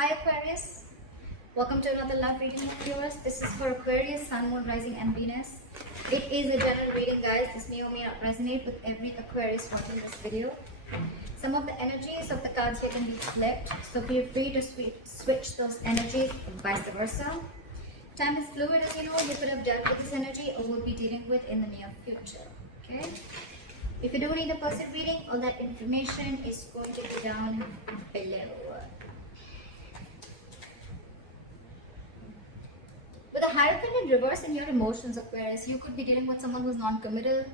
Hi Aquarius, welcome to another love reading of yours. This is for Aquarius, Sun, Moon, Rising and Venus. It is a general reading, guys. This may or may not resonate with every Aquarius watching this video. Some of the energies of the cards here can be flipped, so feel free to switch those energies and vice versa. Time is fluid, as you know. You could have dealt with this energy or will be dealing with in the near future. Okay? If you do need a person reading, all that information is going to be down below. With the Hierophant in reverse in your emotions, Aquarius, you could be dealing with someone who's non-committal,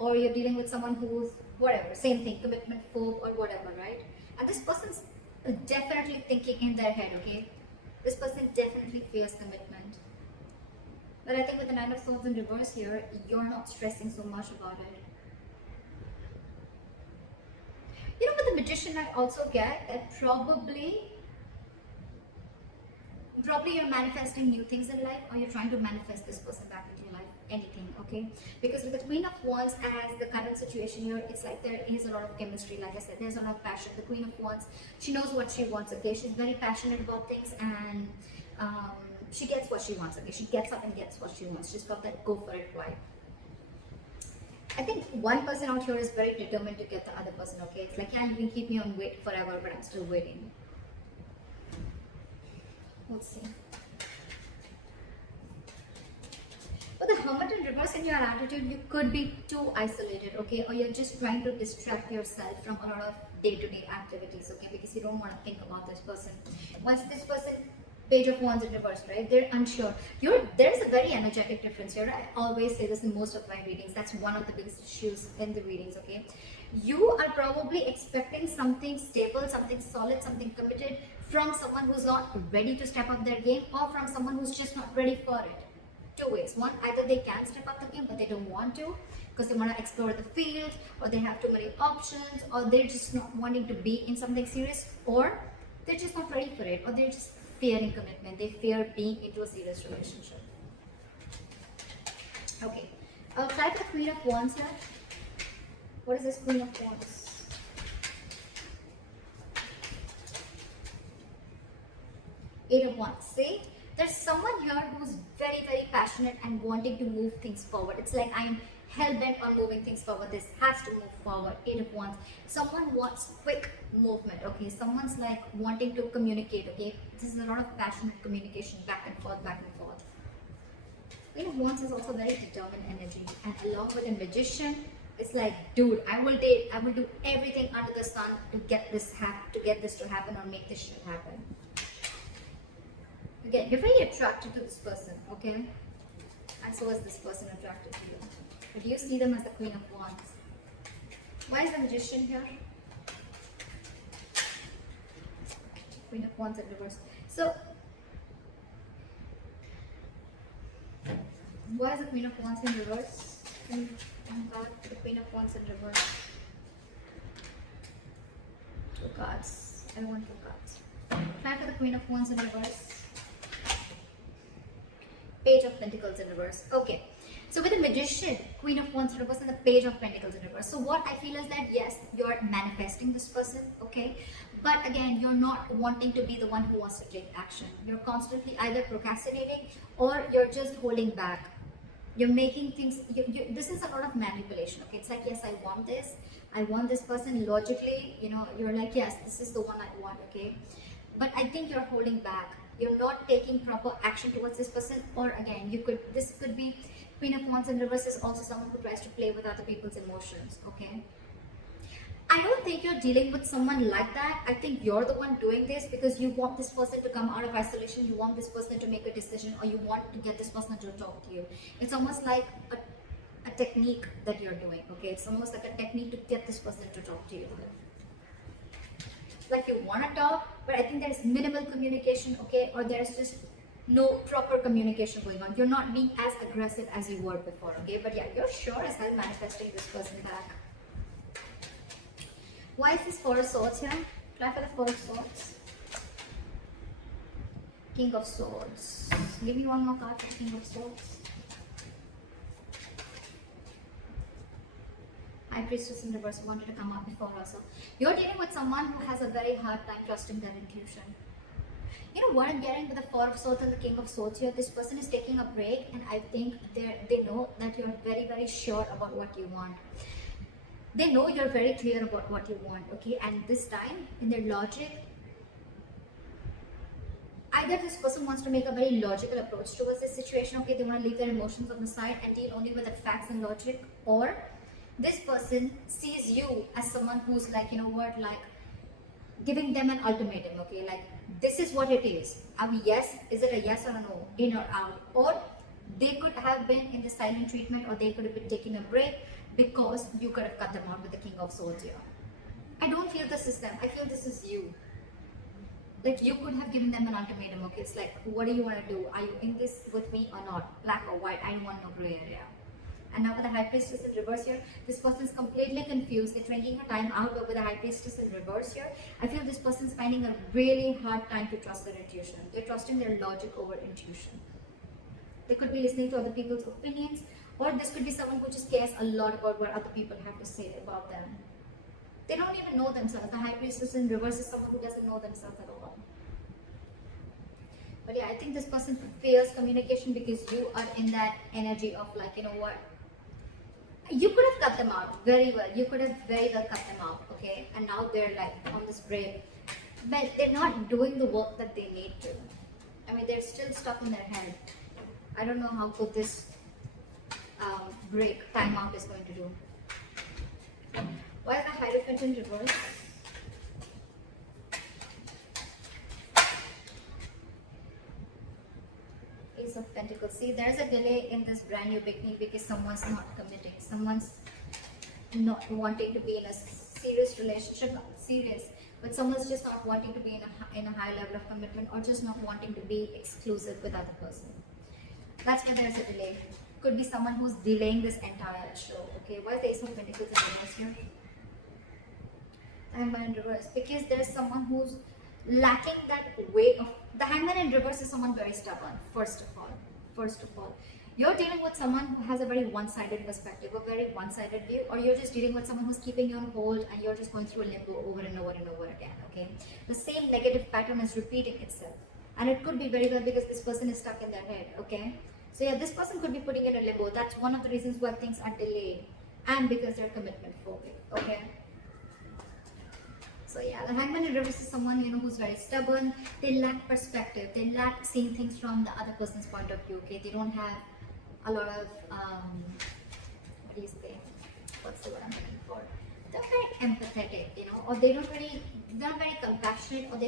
or you're dealing with someone who's whatever, same thing, commitment phobe or whatever, right? And this person's definitely thinking in their head, okay? This person definitely fears commitment. But I think with the Nine of Swords in reverse here, you're not stressing so much about it. You know, with the Magician, I also get that probably you're manifesting new things in life, or you're trying to manifest this person back into your life, anything, okay? Because with the Queen of Wands as the current situation here, it's like there is a lot of chemistry. Like I said, there's a lot of passion. The Queen of Wands, she knows what she wants, okay? She's very passionate about things, and she gets what she wants, okay? She gets up and gets what she wants. She's got that go for it vibe. I think one person out here is very determined to get the other person, okay? It's like, yeah, you can keep me on wait forever, but I'm still waiting. Let's see. With the Hermit in reverse in your attitude, you could be too isolated, okay? Or you're just trying to distract yourself from a lot of day-to-day activities, okay? Because you don't want to think about this person. Once this person, Page of Wands in reverse, right? They're unsure. There's a very energetic difference here. I always say this in most of my readings. That's one of the biggest issues in the readings, okay? You are probably expecting something stable, something solid, something committed from someone who's not ready to step up their game, or from someone who's just not ready for it. Two ways. One, either they can step up the game, but they don't want to because they want to explore the field, or they have too many options, or they're just not wanting to be in something serious, or they're just not ready for it, or they're just fearing commitment. They fear being into a serious relationship. Okay, I'll try for the Queen of Wands here. What is this Queen of Wands? Eight of Wands. See, there's someone here who's very, very passionate and wanting to move things forward. It's like, I'm hell-bent on moving things forward. This has to move forward. Eight of Wands. Someone wants quick movement, okay? Someone's like wanting to communicate, okay? This is a lot of passionate communication, back and forth, back and forth. Queen of Wands is also very determined energy. And along with a Magician, it's like, dude, I will do everything under the sun to get this to happen, or make this shit happen. Again, you're very attracted to this person, okay? And so is this person attracted to you. But you see them as the Queen of Wands. Why is the Magician here? Queen of Wands in reverse. So, why is the Queen of Wands in reverse? Oh God, the Queen of Wands in reverse. Two cards. I want two cards. Try for the Queen of Wands in reverse. Page of Pentacles in reverse. Okay. So with the Magician, Queen of Wands in reverse, and the Page of Pentacles in reverse. So what I feel is that, yes, you're manifesting this person, okay? But again, you're not wanting to be the one who wants to take action. You're constantly either procrastinating, or you're just holding back. You're making things, this is a lot of manipulation, okay? It's like, yes, I want this person. Logically, you know, you're like, yes, this is the one I want, okay? But I think you're holding back. You're not taking proper action towards this person. Or again, this could be Queen of Wands in reverse is also someone who tries to play with other people's emotions, okay? I don't think you're dealing with someone like that. I think you're the one doing this because you want this person to come out of isolation. You want this person to make a decision, or you want to get this person to talk to you. It's almost like a technique that you're doing, okay? It's almost like a technique to get this person to talk to you. Like, you want to talk, but I think there's minimal communication, okay? Or there's just no proper communication going on. You're not being as aggressive as you were before, okay? But yeah, you're sure as hell manifesting this person back. Why is this Four of Swords here? Try for the Four of Swords. King of Swords. Give me one more card for King of Swords. High Priestess in reverse wanted to come up before also. You're dealing with someone who has a very hard time trusting their intuition. You know what I'm getting with the Four of Swords and the King of Swords here? This person is taking a break, and I think they know that you're very, very sure about what you want. They know you're very clear about what you want, okay? And this time, in their logic, either this person wants to make a very logical approach towards this situation, okay? They want to leave their emotions on the side and deal only with the facts and logic, or this person sees you as someone who's like, you know what, like giving them an ultimatum, okay? Like, this is what it is. Yes, is it a yes or a no, in or out? Or they could have been in the silent treatment, or they could have been taking a break because you could have cut them out with the King of Swords here. I don't feel this is them. I feel this is you. Like, you could have given them an ultimatum, okay? It's like, what do you want to do? Are you in this with me or not? Black or white? I don't want no gray area. And now with the High Priestess in reverse here, this person is completely confused. They're drinking her time out, but with the High Priestess in reverse here, I feel this person is finding a really hard time to trust their intuition. They're trusting their logic over intuition. They could be listening to other people's opinions, or this could be someone who just cares a lot about what other people have to say about them. They don't even know themselves. The High Priestess in reverse is someone who doesn't know themselves at all. But yeah, I think this person fears communication because you are in that energy of like, you know what? You could have cut them out very well. You could have very well cut them out, okay? And now they're like on this break. But they're not doing the work that they need to. I mean, they're still stuck in their head. I don't know how good this break, timeout is going to do. Why is the Hierophant in reverse? Ace of Pentacles. See, there's a delay in this brand new beginning because someone's not committing. Someone's not wanting to be in a serious relationship, not serious, but someone's just not wanting to be in a high level of commitment, or just not wanting to be exclusive with other person. That's why there's a delay. Could be someone who's delaying this entire show. Okay, why is the Ace of Pentacles in reverse here? Hangman in reverse, because there's someone who's lacking that way of. The Hangman in reverse is someone very stubborn. First of all, you're dealing with someone who has a very one-sided perspective, a very one-sided view, or you're just dealing with someone who's keeping you on hold and you're just going through a limbo over and over and over again. Okay, the same negative pattern is repeating itself, and it could be very well because this person is stuck in their head. Okay, so yeah, this person could be putting in a limbo. That's one of the reasons why things are delayed, and because they're commitment phobic. Okay. So yeah, the Hangman in reverse is someone, you know, who's very stubborn. They lack perspective. They lack seeing things from the other person's point of view. Okay, they don't have a lot of what do you say? What's the word I'm looking for? They're very empathetic, you know, or they're not very compassionate, or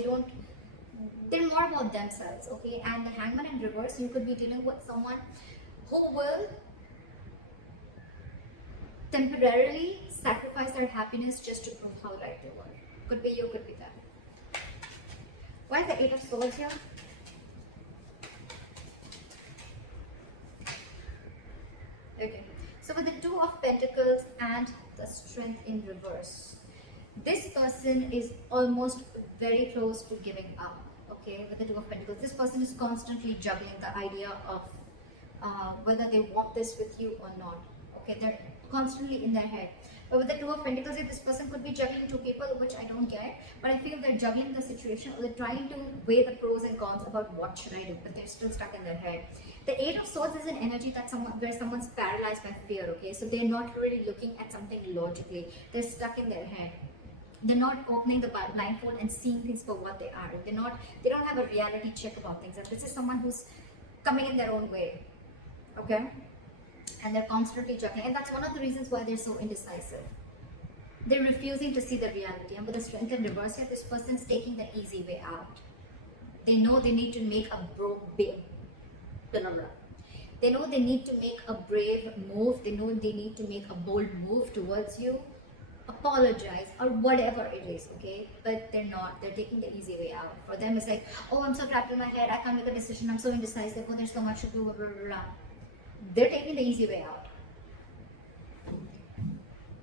they're more about themselves. Okay, and the Hangman in reverse, you could be dealing with someone who will temporarily sacrifice their happiness just to prove how right they were. Could be you, could be them. Why is the Eight of Swords here? Okay, so with the Two of Pentacles and the Strength in reverse, this person is almost very close to giving up. Okay, with the Two of Pentacles, this person is constantly juggling the idea of whether they want this with you or not. Okay, they're constantly in their head. But with the Two of Pentacles, this person could be juggling two people, which I don't get. But I feel they're juggling the situation, or they're trying to weigh the pros and cons about what should I do, but they're still stuck in their head. The Eight of Swords is an energy that where someone's paralyzed by fear. Okay, so they're not really looking at something logically. They're stuck in their head. They're not opening the blindfold and seeing things for what they are. They don't have a reality check about things. And this is someone who's coming in their own way. Okay. And they're constantly juggling, and that's one of the reasons why they're so indecisive. They're refusing to see the reality, and with the Strength in reverse here, this person's taking the easy way out. They know they need to make They know they need to make a brave move. They know they need to make a bold move towards you, apologize, or whatever it is, okay? But they're not. They're taking the easy way out. For them, it's like, oh, I'm so trapped in my head. I can't make a decision. I'm so indecisive. Oh, there's so much to do. Blah, blah, blah. They're taking the easy way out.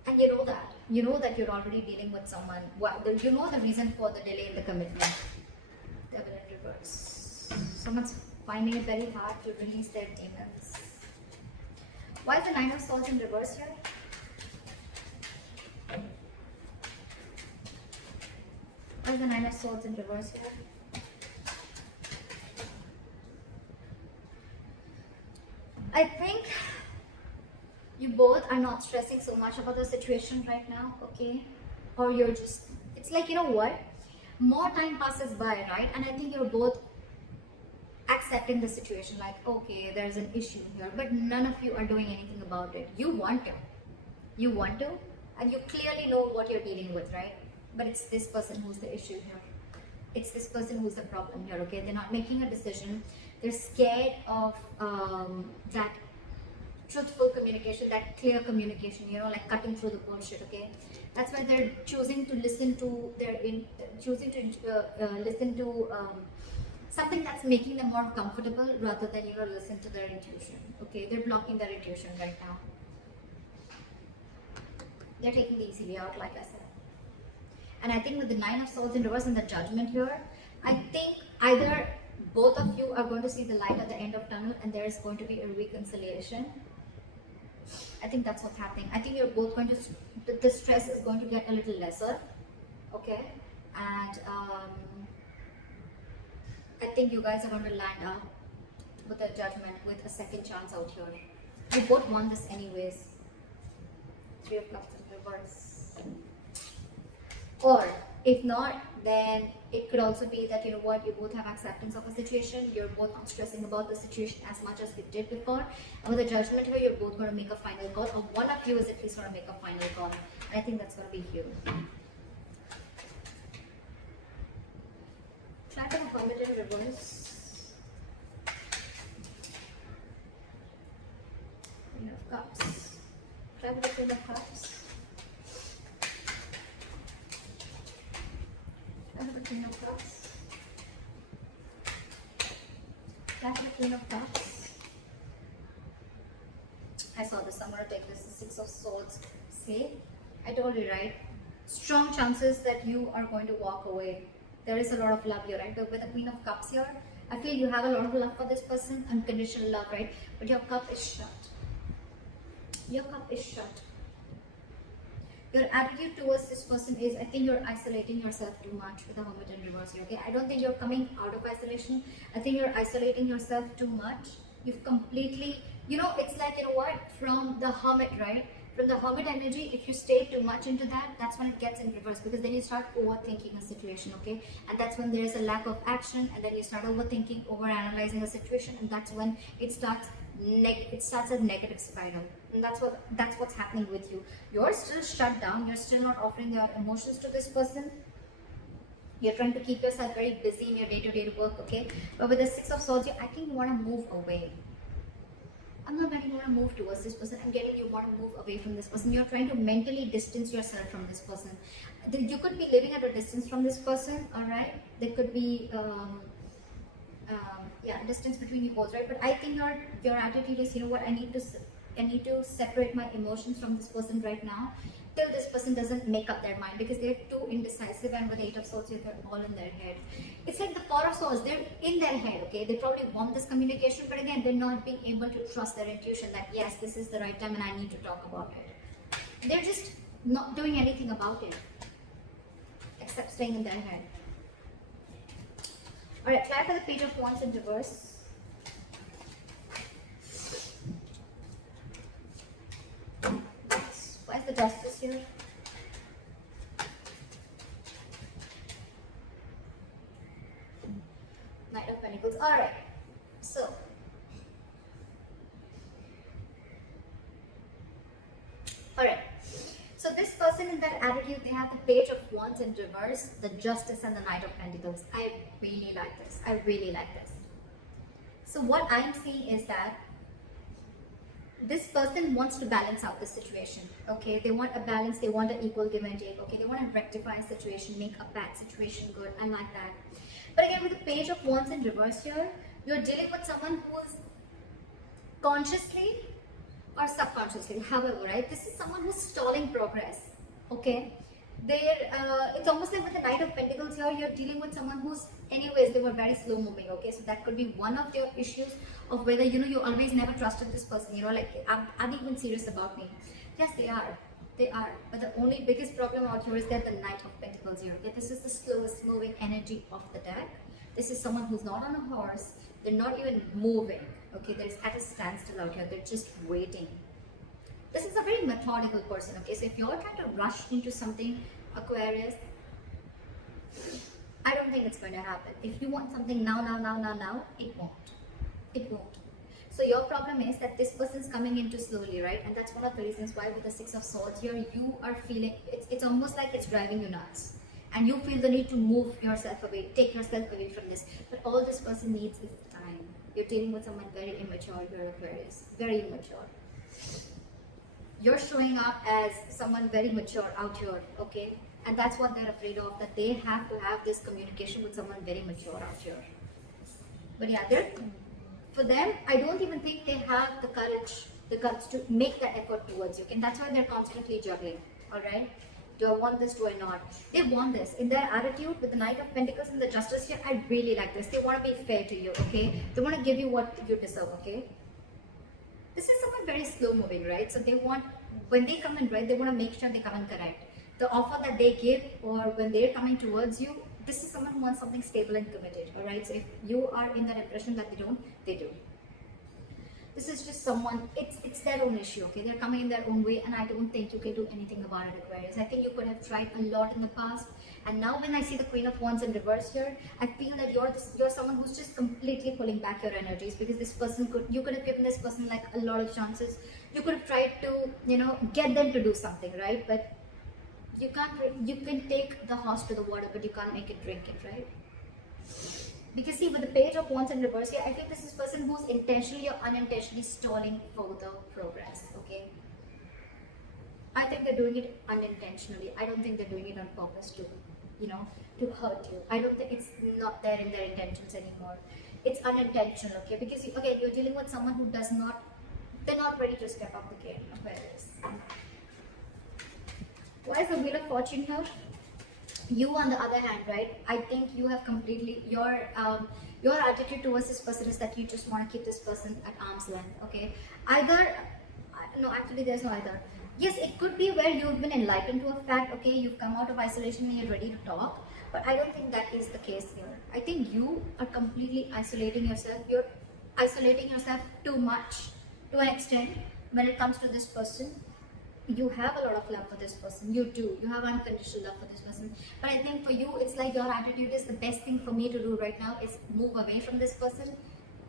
And you know that. You know that you're already dealing with someone. Well, you know the reason for the delay in the commitment. Devil in reverse. Someone's finding it very hard to release their demons. Why is the Nine of Swords in reverse here? Why is the Nine of Swords in reverse here? I think you both are not stressing so much about the situation right now, okay? Or you're just, it's like, you know what? More time passes by, right? And I think you're both accepting the situation like, okay, there's an issue here, but none of you are doing anything about it. You want to. You want to, and you clearly know what you're dealing with, right? But it's this person who's the issue here. It's this person who's the problem here, okay? They're not making a decision. They're scared of that truthful communication, that clear communication, you know, like cutting through the bullshit, okay? That's why they're choosing to listen to listen to something that's making them more comfortable rather than, you know, listen to their intuition, okay? They're blocking their intuition right now. They're taking the easy way out, like I said. And I think with the Nine of Swords in reverse and the Judgment here, I think either both of you are going to see the light at the end of tunnel and there is going to be a reconciliation. I think that's what's happening. I think you're both going to, the stress is going to get a little lesser, okay? And I think you guys are going to land up with a Judgment, with a second chance out here. You both want this anyways. Three of Cups in reverse. Or if not, then it could also be that, you know what, you both have acceptance of a situation. You're both not stressing about the situation as much as you did before. And with the Judgment here, you're both going to make a final call, or one of you is at least going to make a final call. And I think that's going to be you. Try to come it in reverse. Queen of Cups. Try with the Queen of Cups. Try with the Queen of Cups. Try with the Queen of Cups. I saw this. I'm going to take this. The Six of Swords. See? I told you, right? Strong chances that you are going to walk away. There is a lot of love here, right? But with the Queen of Cups here, I feel you have a lot of love for this person. Unconditional love, right? But your cup is shut. Your cup is shut. Your attitude towards this person is, I think you're isolating yourself too much with the Hermit in reverse here, okay? I don't think you're coming out of isolation. I think you're isolating yourself too much. You've completely, you know, it's like, you know what, from the Hermit, right? From the Hermit energy, if you stay too much into that, that's when it gets in reverse, because then you start overthinking a situation, okay? And that's when there is a lack of action, and then you start overthinking, overanalyzing a situation, and that's when it starts a negative spiral. And that's what's happening with you. You're still shut down. You're still not offering your emotions to this person. You're trying to keep yourself very busy in your day-to-day work, okay? But with the Six of Swords, I think you want to move away. I'm not getting you want to move towards this person. I'm getting you want to move away from this person. You're trying to mentally distance yourself from this person. You could be living at a distance from this person, all right? There could be distance between you both, right? But I think your attitude is, you know what, I need to separate my emotions from this person right now till this person doesn't make up their mind, because they're too indecisive, and with Eight of Swords they're all in their head. It's like the Four of Swords, they're in their head, okay? They probably want this communication, but again, they're not being able to trust their intuition that yes, this is the right time and I need to talk about it. They're just not doing anything about it except staying in their head. Alright, try for the Page of Wands in reverse. Why is the Justice here? Knight of Pentacles. Alright, so this person in that attitude, they have the Page of Wands in reverse, the Justice, and the Knight of Pentacles. I really like this. I really like this. So what I'm seeing is that this person wants to balance out the situation, okay? They want a balance, they want an equal give and take, okay? They want to rectify a situation, make a bad situation good. I like that. But again, with the Page of Wands in reverse here, you're dealing with someone who is consciously or subconsciously, however, right? This is someone who's stalling progress, okay? It's almost like with the Knight of Pentacles here, you're dealing with someone who's, anyways, they were very slow moving, okay? So that could be one of their issues of whether, you know, you always never trusted this person, you know, like, are they even serious about me? Yes, they are. They are. But the only biggest problem out here is that the Knight of Pentacles here, okay? This is the slowest moving energy of the deck. This is someone who's not on a horse. They're not even moving. Okay, they're at a standstill out here. They're just waiting. This is a very methodical person. Okay, so if you're trying to rush into something, Aquarius, I don't think it's going to happen. If you want something now, it won't. It won't. So your problem is that this person's coming into slowly, right? And that's one of the reasons why with the Six of Swords here, you are feeling, it's almost like it's driving you nuts. And you feel the need to move yourself away, take yourself away from this. But all this person needs is time. You're dealing with someone very immature here, Aquarius. Very immature. You're showing up as someone very mature out here, okay? And that's what they're afraid of, that they have to have this communication with someone very mature out here. But yeah, for them, I don't even think they have the courage, the guts to make that effort towards you. And that's why they're constantly juggling, all right? Do I want this? Do I not? They want this. In their attitude with the Knight of Pentacles and the Justice here, I really like this. They want to be fair to you, okay? They want to give you what you deserve, okay? This is someone very slow moving, right? So they want, when they come in, right, they want to make sure they come in correct. The offer that they give, or when they're coming towards you, this is someone who wants something stable and committed, all right? So if you are in that impression that they don't, they do. This is just someone, it's their own issue, okay? They're coming in their own way, and I don't think you can do anything about it, Aquarius. I think you could have tried a lot in the past, and now when I see the Queen of Wands in reverse here, I feel that you're someone who's just completely pulling back your energies, because this person you could have given this person like a lot of chances. You could have tried to, get them to do something, right? But you can take the horse to the water, but you can't make it drink it, right? Because see, with the Page of Wands in reverse here, I think this is a person who's intentionally or unintentionally stalling further progress, okay? I think they're doing it unintentionally. I don't think they're doing it on purpose to, to hurt you. I don't think it's not there in their intentions anymore. It's unintentional, okay? Because, again, you're dealing with someone who they're not ready to step up the game, Aquarius. Why is the Wheel of Fortune here? You, on the other hand, right, I think you have completely, your attitude towards this person is that you just want to keep this person at arm's length, okay? No, actually there's no either. Yes, it could be where you've been enlightened to a fact, okay, you've come out of isolation and you're ready to talk, but I don't think that is the case here. I think you are completely isolating yourself. You're isolating yourself too much, to an extent, when it comes to this person. You have a lot of love for this person. You do. You have unconditional love for this person. But I think for you, it's like your attitude is the best thing for me to do right now is move away from this person.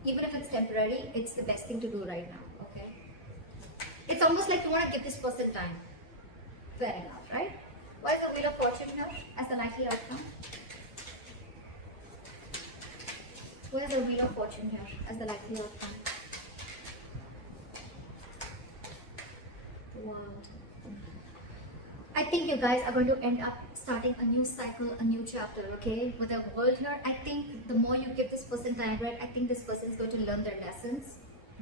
Even if it's temporary, it's the best thing to do right now, okay? It's almost like you want to give this person time. Fair enough, right? Why is the Wheel of Fortune here as the likely outcome? Where is the Wheel of Fortune here as the likely outcome? Wow. I think you guys are going to end up starting a new cycle, a new chapter, okay? With the World here, I think the more you give this person time, right, I think this person is going to learn their lessons.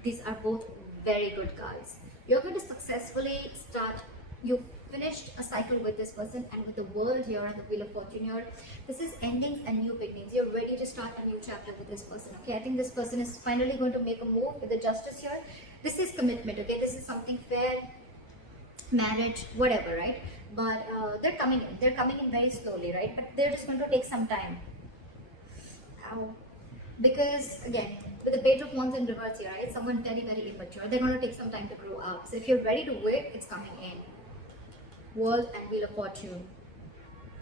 These are both very good cards. You're going to successfully you finished a cycle with this person, and with the World here and the Wheel of Fortune here, this is endings and new beginnings. You're ready to start a new chapter with this person, okay? I think this person is finally going to make a move with the Justice here. This is commitment, okay? This is something fair, marriage, whatever, right? But they're coming in very slowly, right? But they're just going to take some time. Because again, with the Page of Wands in reverse here, right? Someone very, very immature. They're going to take some time to grow up. So if you're ready to wait, it's coming in. World and Wheel of Fortune.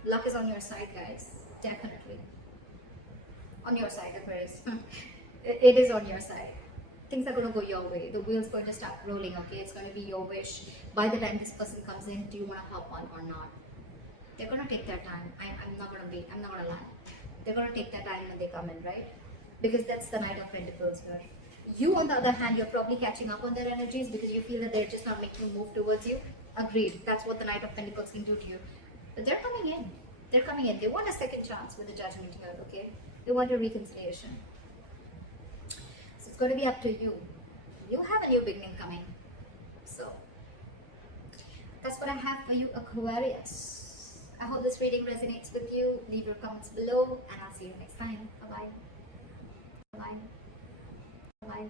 Luck is on your side, guys. Definitely. On your side, Aquarius. It is on your side. Things are going to go your way. The wheel's going to start rolling, okay? It's going to be your wish. By the time this person comes in, do you want to hop on or not? They're going to take their time. I'm not going to lie. They're going to take their time when they come in, right? Because that's the Knight of Pentacles here. You, on the other hand, you're probably catching up on their energies because you feel that they're just not making a move towards you. Agreed. That's what the Knight of Pentacles can do to you. But they're coming in. They're coming in. They want a second chance with the Judgment here, okay? They want a reconciliation. So it's going to be up to you. You have a new beginning coming. So that's what I have for you, Aquarius. I hope this reading resonates with you. Leave your comments below, and I'll see you next time. Bye-bye. Bye-bye. Bye-bye.